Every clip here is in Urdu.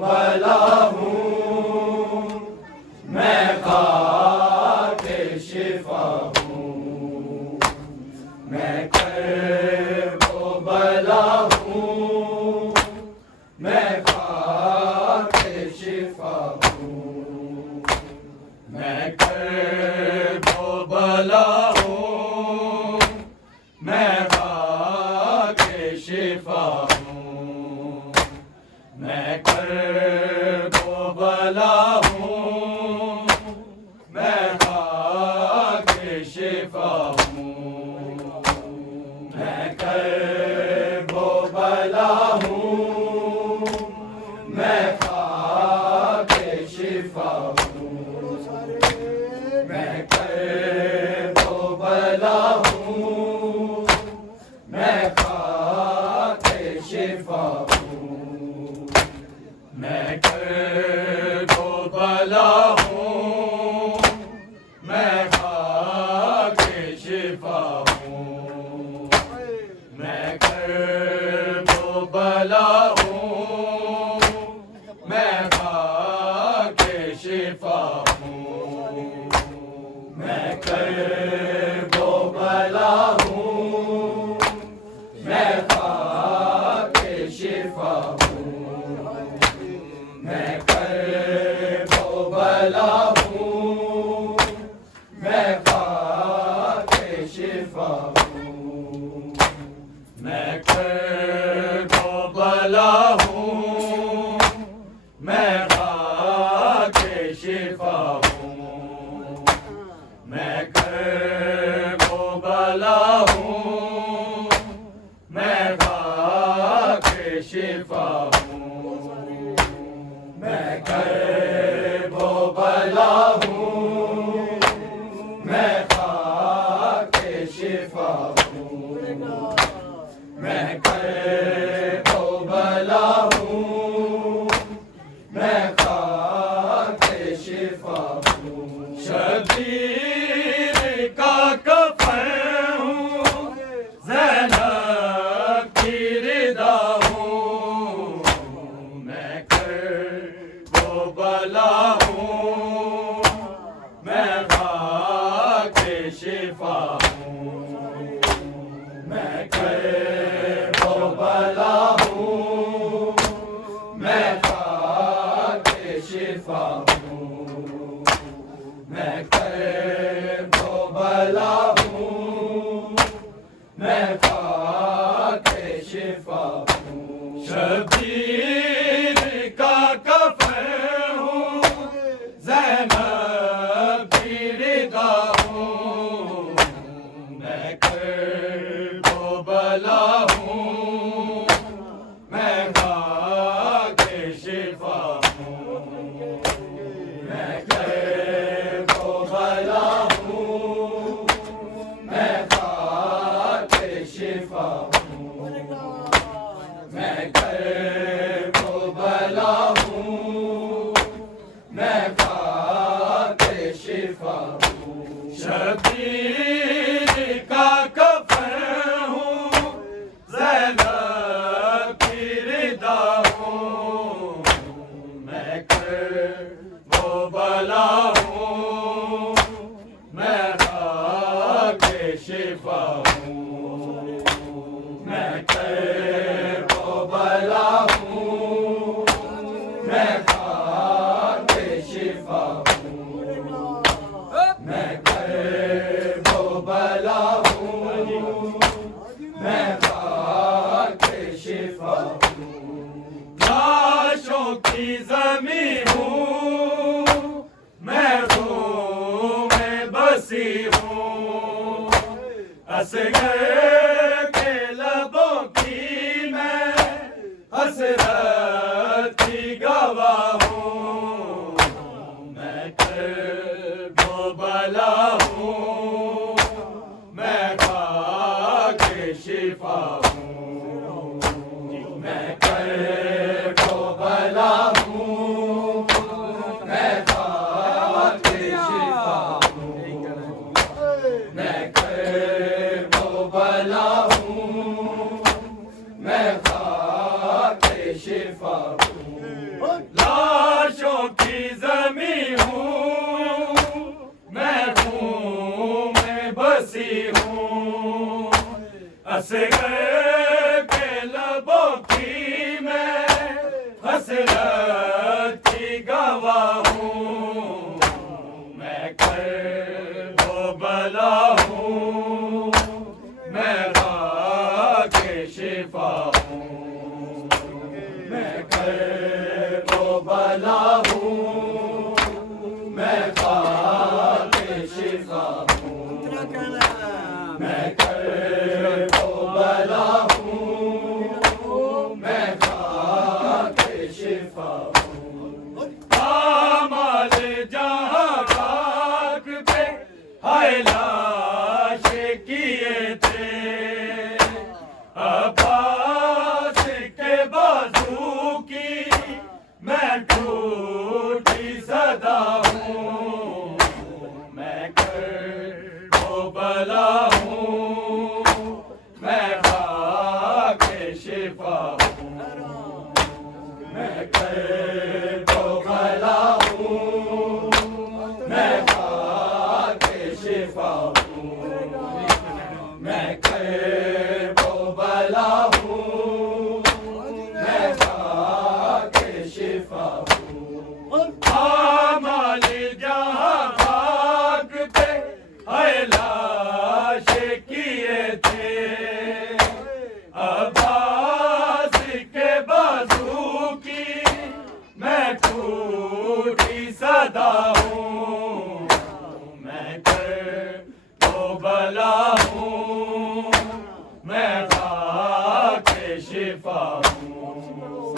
بلا ہوں میں خاک شفا ہوں، میں کرب و بلا ہوں، میں خاک شفا ہوں، میں کرب و بلا ہوں، میں خاک شفا ہوں، میں کرب و بلا ہوں، میں خاک شفا ہوں، میں کرب و بلا ہوں، میں خاک شفا ہوں، میں کرب و بلا ہوں، میں خاک شفا ہوں، میں کرب و بلا ہوں، میں خاک شفا ہوں، میں کرب و بلا ہوں، میں خاک شفا ہوں، میں کرب و بلا ہوں، میں خاک شفا ہوں، میں کرب و بلا ہوں، میں خاک شفا ہوں، میں کرب و بلا ہوں، میں خاک شفا ہوں، میں کرب و بلا ہوں، میں خاک شفا ہوں، میں کرب و بلا ہوں، میں خاک شفا ہوں، شبیر کا کفن ہوں، زینب کی رضا ہوں، میں کرب و بلا ہوں، میں خاک شفا ہوں، میں کرب و بلا ہوں، میں خاک شفا ہوں، میں کرب و بلا ہوں، میں خاک شفا ہوں، شبیر کا کفن ہوں، زینب کی رضا ہوں، میں کرب و بلا ہوں، میں خاک شفا ہوں، میں کرب و بلا ہوں، میں خاک شفا ہوں، میں کرب و بلا ہوں، میں خاک شفا ہوں، شبیر کا کفن ہوں، زینب کی رضا ہوں، میں کرب و بلا ہوں، میں خاک شفا ہوں، میں کرب و بلا ہوں، میں خاک شفا ہوں، میں کرب و بلا ہوں، میں خاک شفا ہوں، لاشوں کی زمین ہوں، میں خون میں بسی ہوں، اصغر کے لبوں کی میں حسرت کی گواہ ہوں، میں کرب و بلا ہوں، میں خاک شفا ہوں، میں کرب و بلا ہوں، میں خاک شفا ہوں، میں کرب و بلا ہوں، میں خاک شفا ہوں، لاشوں کی زمین ہوں، میں خون میں بسی ہوں، اصغر کے لبوں کی میں حسرت کی گواہ ہوں میں کرب و بلا ہوں میں خاک شفا ہوں میں کرب و بلا ہوں میں خاک شفا ہوں میں کرب و بلا ہوں میں خاک شفا ہوں آمال جہاں خاک پہ ہائے لاش کیے تھے عباس کے بازو کی میں ٹوٹی صدا ہوں میں کرب و بلا ہوں میں خاک شفا ہوں میں کرب و بلا ہوں میں خاک شفا ہوں میں کرب و بلا ہوں میں خاک شفا ہوں آمال جہاں خاک پہ ہائے لاش کیے تھے عباس کے بازو کی میں ٹوٹی صدا ہوں میں کرب و بلا ہوں میں خاک شفا ہوں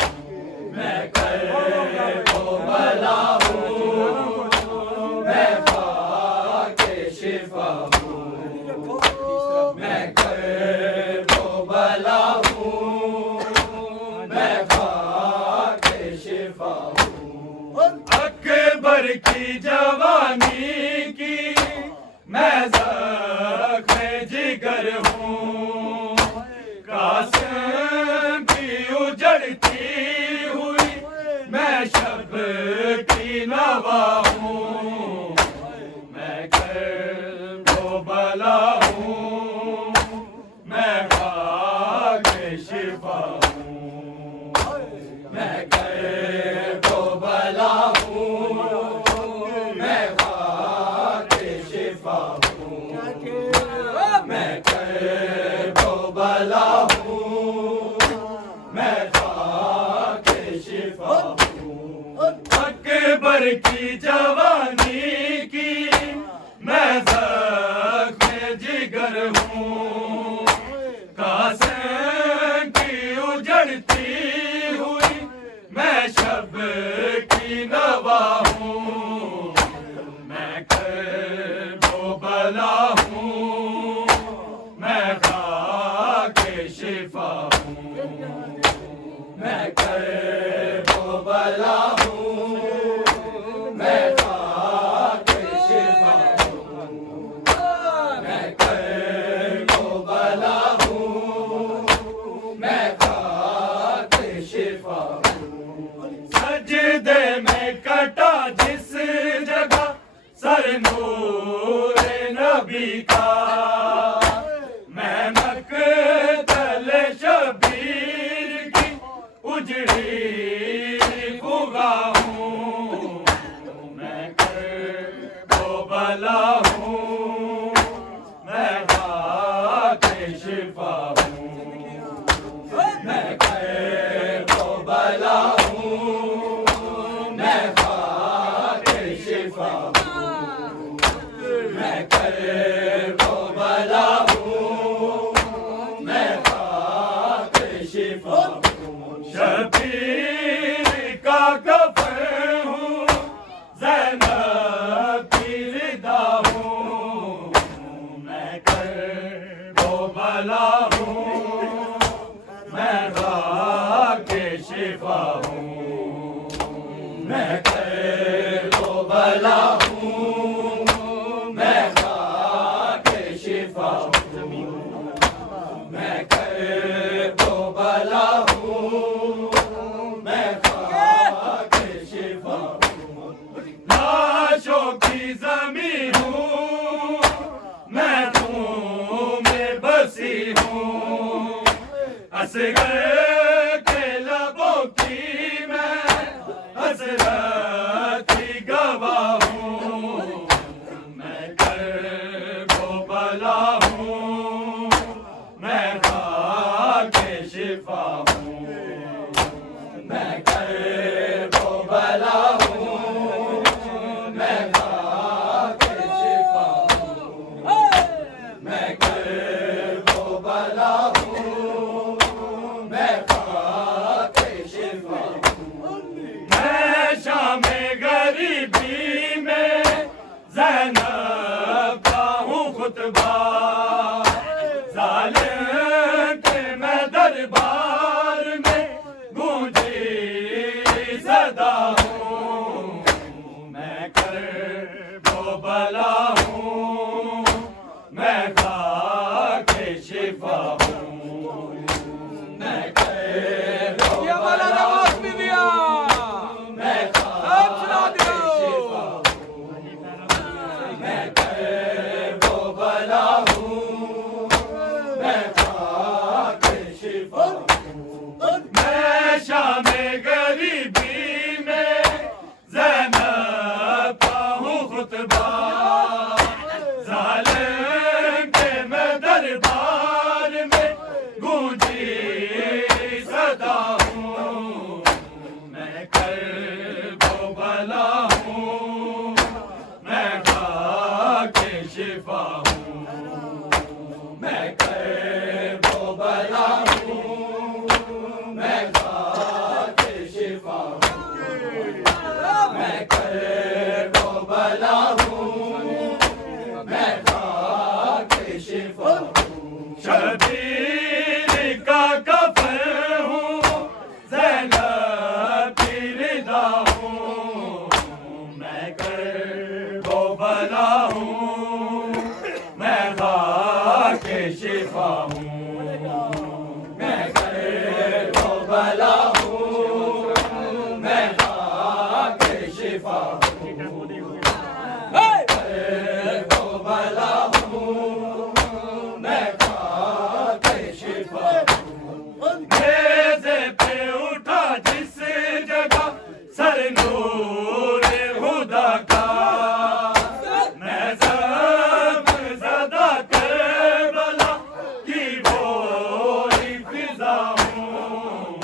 میں کرب و بلا ہوں میں خاک شفا ہوں میں کرب و بلا ہوں میں خاک شفا ہوں اکبر کی جوانی کی میں زخم جگر ہوں قاسم کی اجڑتی ہوئی میں شب کی نوا ہوں میں کرب و بلا ہوں میں خاک شفا ہوں میں کرب و بلا ہوں میں خاک شفا ہوں میں کرب و بلا ہوں میں خاک شفا ہوں اکبر کی جوانی کی میں زخم جگر ہوں قاسم کی اجڑتی ہوئی میں شب کی نوا ہوں میں کرب و بلا ہوں میں خاک شفا ہوں میں کرب و بلا ہوں میں خاک شفا ہوں میں کرب و بلا ہوں میں خاک شفا ہوں سجدے میں کٹا جس جگہ سر نور نبی کا میں مقتل شبیر کی اجڑی فغا ہوں میں کرب و بلا ہوں میں خاک شفا ہوں میں کرب و بلا ہوں میں خاک شفا ہوں میں کرب و بلا ہوں میں خاک شفا ہوں شبیر کا کفن ہوں زینب کی ردا ہوں میں کرب و بلا ہوں میں خاک شفا ہوں میں کرب و بلا ہوں میں خاک شفا ہوں میں کرب و بلا ہوں میں خاک شفا ہوں لاشوں کی زمین ہوں میں تم میں بسی ہوں اصغر کے لبوں کی میں صدا ہوں میں کرب و بلا ہوں میں خاک شفا ہوں میں کرب و بلا ہوں میں خاک شفا ہوں میں کرب و بلا ہوں میں خاک شفا ہوں میں شام غریبی میں زینب کا ہوں خطبہ ظالم کے میں دربار میں گونجی صدا ہوں میں کرب و بلا ہوں میں خاک شفا ہوں میں کرب و بلا ہوں میں خاک شفا ہوں میں کرب و بلا ہوں میں خاک شفا ہوں شبیر کا کفن ہوں زینب کی رضا ہوں میں کرب و بلا ہوں میں خاک شفا ہوں میں کرب و بلا ہوں میں خاک شفا ہوں میں کرب و بلا ہوں میں خاک شفا ہوں نیزے پہ اٹھا جس جگہ سر نور خدا کا میں زخم زدہ کربلا کی وہی فضا ہوں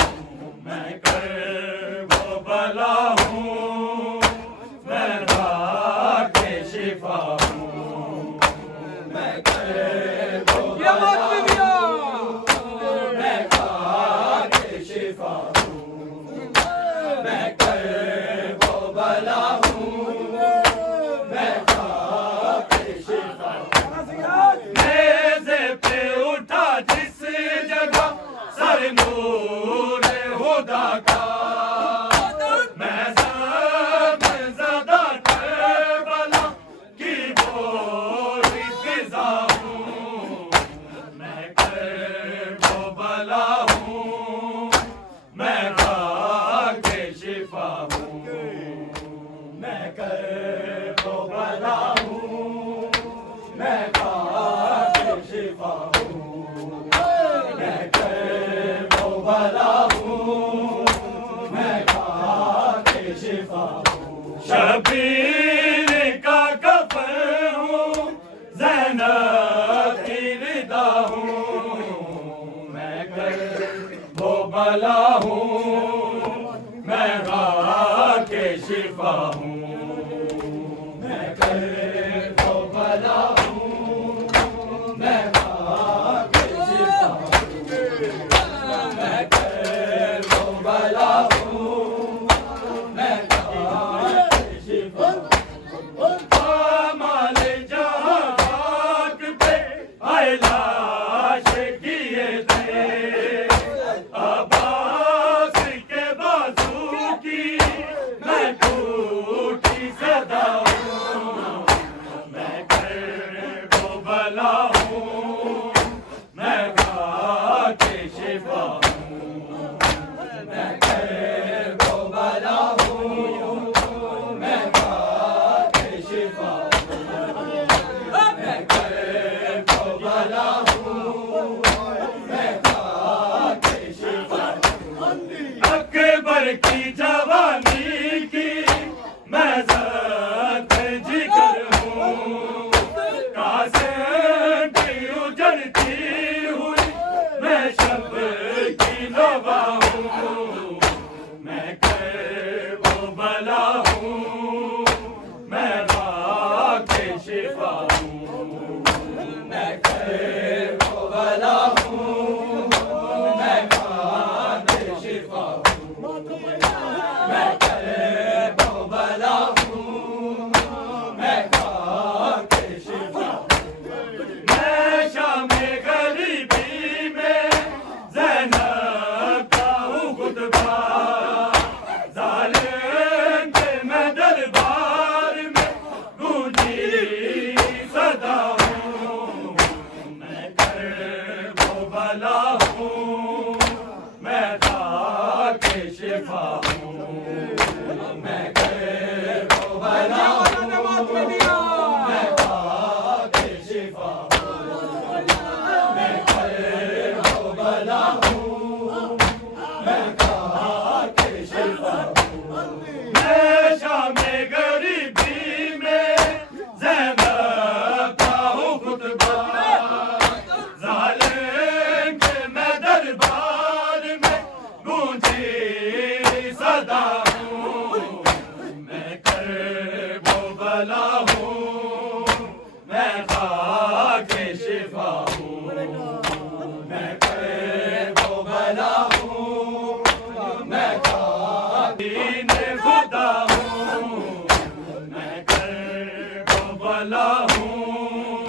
میں کرب و بلا ہوں میں خاک شفا ہوں میں کرب و بلا ہوں میں خاک شفا ہوں میں کرب و بلا ہوں میں خاک شفا ہوں نیزے پہ اٹھا جس جگہ سر نور خدا کا میں زخم زدہ کربلا کی وہی فضا ہوں میں کرب و بلا ہوں میں خاک شفا ہوں میں کرب و بلا ہوں میں خاک شفا ہوں میں کرب و بلا ہوں میں خاک شفا ہوں شبیر کا کفن ہوں زینب کی رضا ہوں میں کرب و بلا ہوں میں خاک شفا ہوں میں کرب و بلا ہوں میں خاک شفا ہوں میں کرب و بلا ہوں میں خاک شفا ہوں آمال جہاں خاک پہ آئے لاش کیے تھے عباس کے بازو کی میں ٹوٹی صدا ہوں میں کرب و بلا ہوں میں خاک شفا ہوں میں کرب و بلا ہوں میں خاک شفا ہوں میں کرب و بلا ہوں میں خاک شفا ہوں اکبر کی جوانی کی میں ذات جگر ہوں قاسم کی اجڑتی ہوئی میں شب کی نوا ہوں میں کرب و بلا ہوں میں خاک شفا ہوں میں کرب و بلا ہوں میں خاک شفا ہوں میں صدا ہوں میں کرب و بلا ہوں میں خاک شفا ہوں میں کرب و بلا ہوں میں خاک دین خدا ہوں میں کرب و بلا ہوں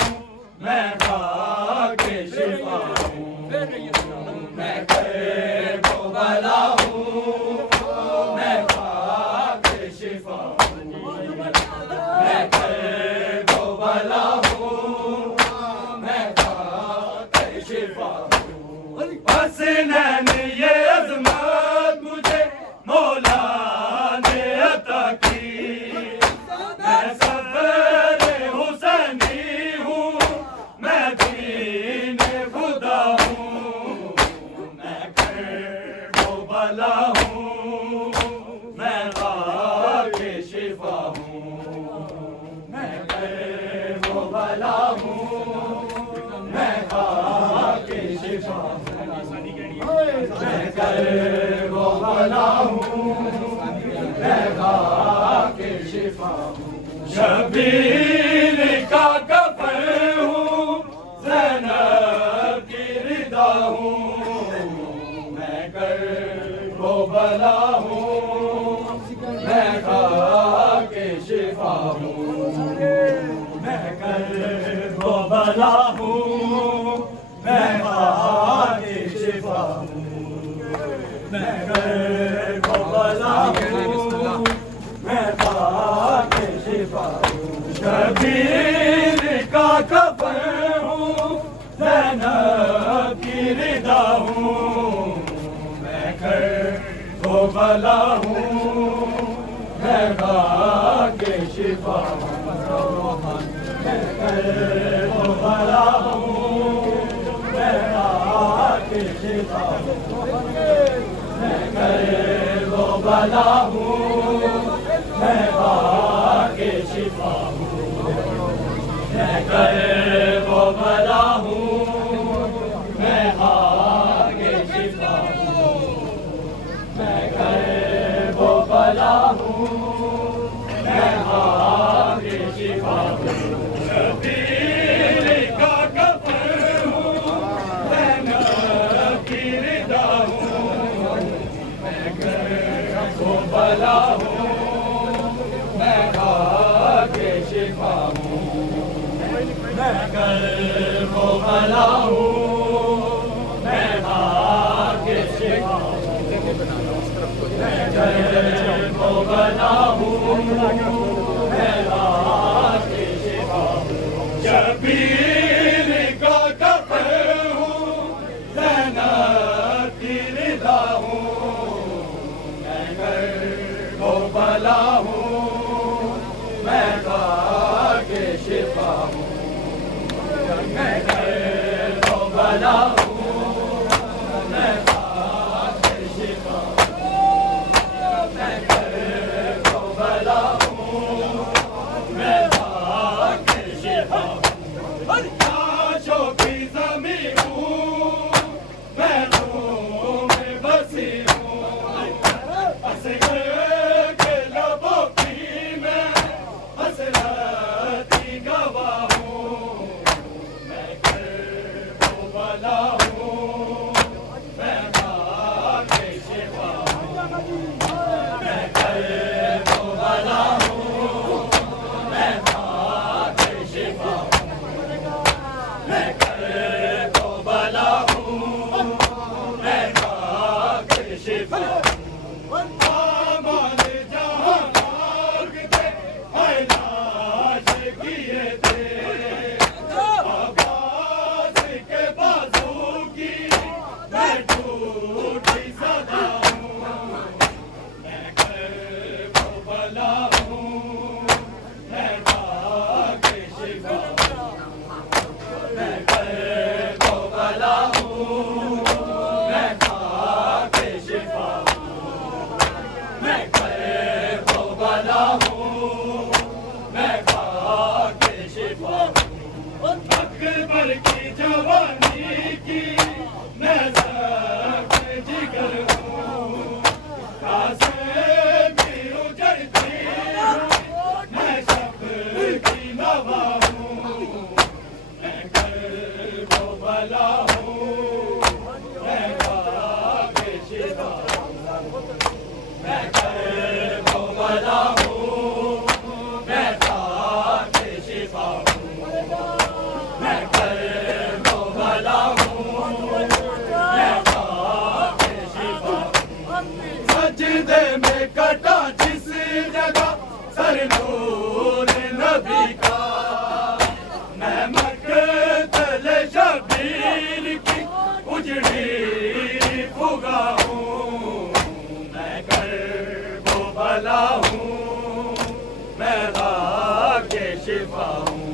میں خاک شفا ہوں میں کرب و بلا ہوں میں خاک شفا ہوں میں کرب و بلا ہوں میں خاک شفا ہوں بس نین یہ عظمت مجھے مولا نے عطا کی میں صبر حسینی ہوں میں دین خدا ہوں میں کرب و بلا ہوں میں خاک شفا ہوں میں کرب و بلا ہوں میں خاک شفا ہوں میں کرب و بلا ہوں میں خاک شفا ہوں شبیر کا کفن ہوں زینب کی رضا ہوں میں کرب و بلا ہوں میں خاک شفا ہوں میں کرب و بلا ہوں میں خاک شفا ہوں میں کرب و بلا ہوں میں خاک شفا ہوں شبیر کا کفن ہوں زینب کی رضا ہوں میں کرب و بلا ہوں میں خاک شفا ہوں میں کرب و بلا ہوں میں خاک شفا ہوں میں کرب و بلا ہوں میں خاک شفا ہوں میں کرب و بلا ہوں میں خاک شفا ہوں میں کرب و بلا ہوں میں خاک شفا ہوں شبیر کا کفن ہوں زینب کی رضا ہوں میں کرب و بلا ہوں میں خاک شفا ہوں میں کرب و بلا ہوں میں خاک شفا ہوں میں کرب و بلا ہوں میں خاک شفا ہوں شبیر کا کفن ہوں زینب کی رضا ہوں میں کرب و بلا ہوں میں خاک شفا ہوں میں کرب و بلا ہوں میں خاک شفا ہوں میں کرب و بلا ہوں میں خاک شفا ہوں لاشوں کی زمین ہوں میں خون میں بسی ہوں اصغر کے لبوں کی میں حسرت کی گواہ ہوں میں کرب و بلا ہوں میں خاک شفا ہوں میں کرب و بلا ہوں میں خاک شفا ہوں میں کرب و بلا ہوں میں خاک شفا ہوں آمال جہاں مانگتے علاج کیے تھے عباس کے بازو کی میں جھوٹی صدا ہوں میں کرب و بلا ہوں میں خاک شفا ہوں میں کرب و بلا ہوں میں خاک شفا ہوں میں کرب و بلا ہوں میں خاک شفا ہوں اکبر کی جوانی کی میں ذوق جگر ہوں بلا ہوں میں خاک شفا ہوں میں کرب و بلا ہوں میں خاک شفا ہوں سجدے میں کٹا جس جگہ سر نور نبی کا میں مقتل شبیر کی اجڑی پھگا ہوں میں کرب و بلا ہوں میں خاک شفا ہوں